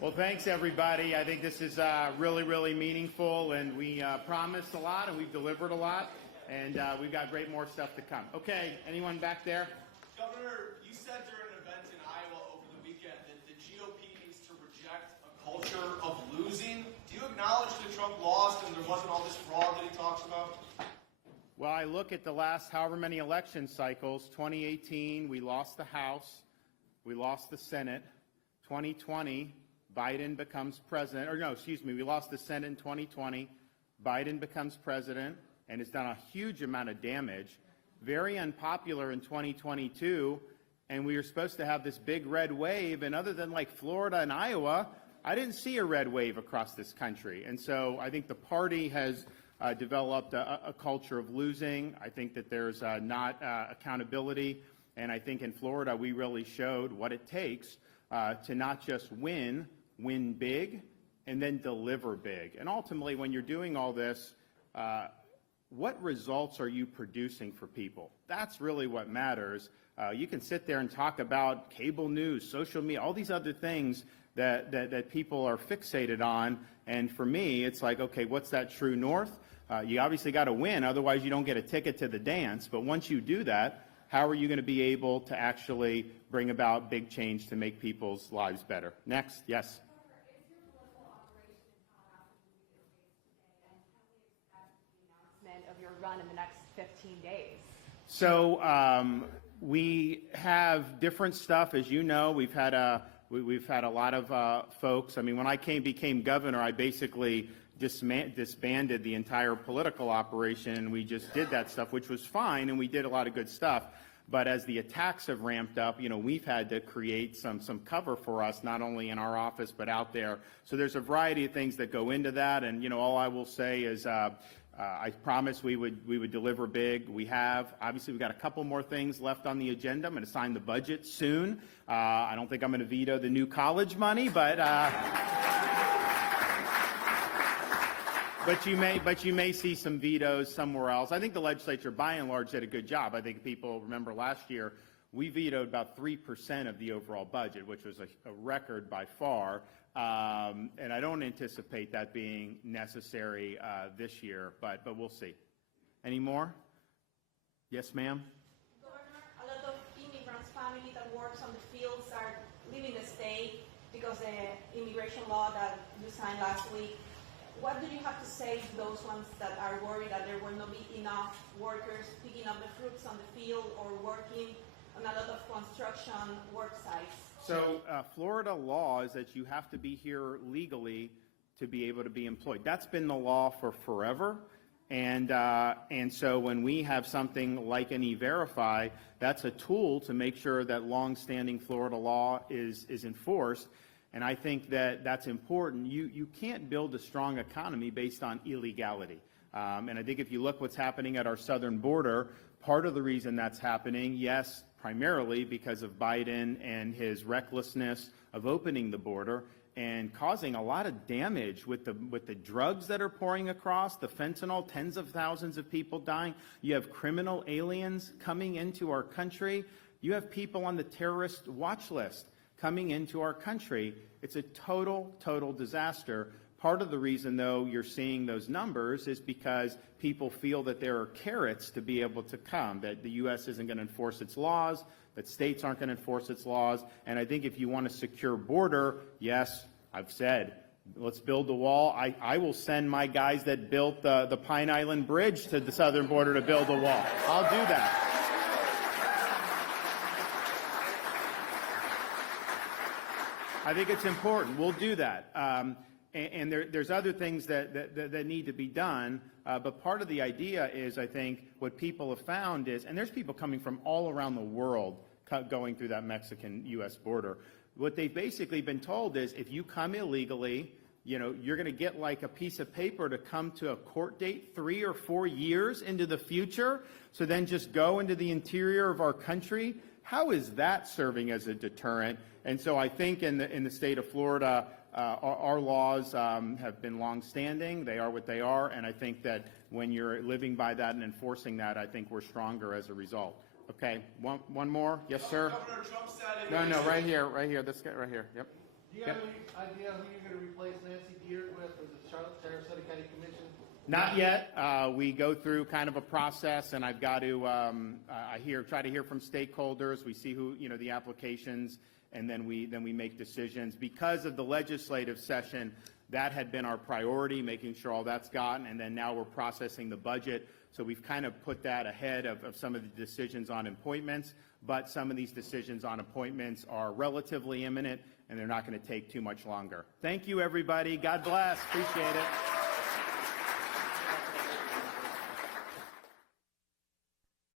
Well, thanks, everybody. I think this is really, really meaningful, and we promised a lot, and we've delivered a lot, and we've got great more stuff to come. Okay, anyone back there? Governor, you said during an event in Iowa over the weekend that the GOP needs to reject a culture of losing. Do you acknowledge that Trump lost and there wasn't all this fraud that he talks about? Well, I look at the last however many election cycles. 2018, we lost the House. We lost the Senate. 2020, Biden becomes president. Or no, excuse me, we lost the Senate in 2020. Biden becomes president and has done a huge amount of damage. Very unpopular in 2022. And we were supposed to have this big red wave. And other than like Florida and Iowa, I didn't see a red wave across this country. And so I think the party has developed a culture of losing. I think that there's not accountability. And I think in Florida, we really showed what it takes to not just win big, and then deliver big. And ultimately, when you're doing all this, what results are you producing for people? That's really what matters. You can sit there and talk about cable news, social media, all these other things that people are fixated on. And for me, it's like, okay, what's that true north? You obviously got to win, otherwise you don't get a ticket to the dance. But once you do that, how are you going to be able to actually bring about big change to make people's lives better? Next, yes. Of your run in the next 15 days? So we have different stuff, as you know. We've had a lot of folks. I mean, when I became governor, I basically disbanded the entire political operation, and we just did that stuff, which was fine, and we did a lot of good stuff. But as the attacks have ramped up, we've had to create some cover for us, not only in our office but out there. So there's a variety of things that go into that, and all I will say is I promised we would deliver big. We have. Obviously, we've got a couple more things left on the agenda. I'm going to sign the budget soon. I don't think I'm going to veto the new college money, but but you may see some vetoes somewhere else. I think the legislature, by and large, did a good job. I think people remember last year we vetoed about 3% of the overall budget, which was a record by far. And I don't anticipate that being necessary this year, but we'll see. Any more? Yes, ma'am. Governor, a lot of immigrants' family that works on the fields are leaving the state because the immigration law that you signed last week. What do you have to say to those ones that are worried that there will not be enough workers picking up the fruits on the field or working on a lot of construction work sites? So Florida law is that you have to be here legally to be able to be employed. That's been the law for forever. And so when we have something like an E-Verify, that's a tool to make sure that longstanding Florida law is enforced. And I think that that's important. You can't build a strong economy based on illegality. And I think if you look what's happening at our southern border, part of the reason that's happening, yes, primarily because of Biden and his recklessness of opening the border and causing a lot of damage with the drugs that are pouring across, the fentanyl, tens of thousands of people dying. You have criminal aliens coming into our country. You have people on the terrorist watch list coming into our country. It's a total disaster. Part of the reason, though, you're seeing those numbers is because people feel that there are carrots to be able to come, that the U.S. isn't going to enforce its laws, that states aren't going to enforce its laws. And I think if you want a secure border, yes, I've said, let's build the wall. I will send my guys that built the Pine Island Bridge to the southern border to build a wall. I'll do that. I think it's important. We'll do that. And there's other things that need to be done. But part of the idea is, I think, what people have found is, and there's people coming from all around the world going through that Mexican-U.S. border. What they've basically been told is, if you come illegally, you're going to get like a piece of paper to come to a court date 3 or 4 years into the future. So then just go into the interior of our country. How is that serving as a deterrent? And so I think in the state of Florida, our laws have been longstanding. They are what they are. And I think that when you're living by that and enforcing that, I think we're stronger as a result. Okay, one more. Yes, sir. Governor Trump said No, right here. This guy right here. Yep. Do you have any idea who you're going to replace Nancy Beard with as the Sarasota County Commission? Not yet. We go through kind of a process, and I've got to try to hear from stakeholders. We see who, the applications, and then we make decisions. Because of the legislative session, that had been our priority, making sure all that's gotten, and then now we're processing the budget. So we've kind of put that ahead of some of the decisions on appointments, but some of these decisions on appointments are relatively imminent, and they're not going to take too much longer. Thank you, everybody. God bless. Appreciate it.